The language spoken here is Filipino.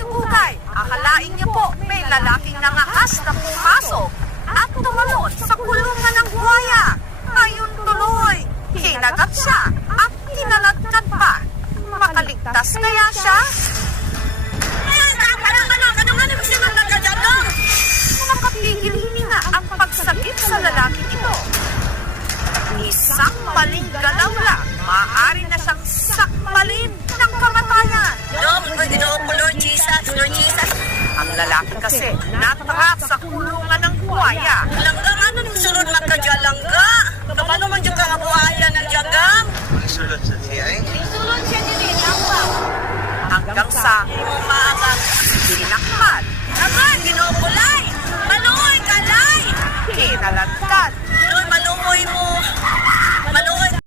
sugay. Akalain niyo po may lalaking nangahas na pumasok at tumalon sa kulungan ng buhaya. Ayun tuloy, kinagat siya at kinaladkad pa. Makaligtas kaya siya? Nakapigil hininga ang pagsagip sa lalaking ito. Isang maling galaw lang, maaari na siyang sakmalin ng kamatayan. Lord Jesus. Ang lalaki kasi natrap sa kulungan ng buhaya. Langga, ano nung sunod magkadya langga? Kapano man yung buhaya na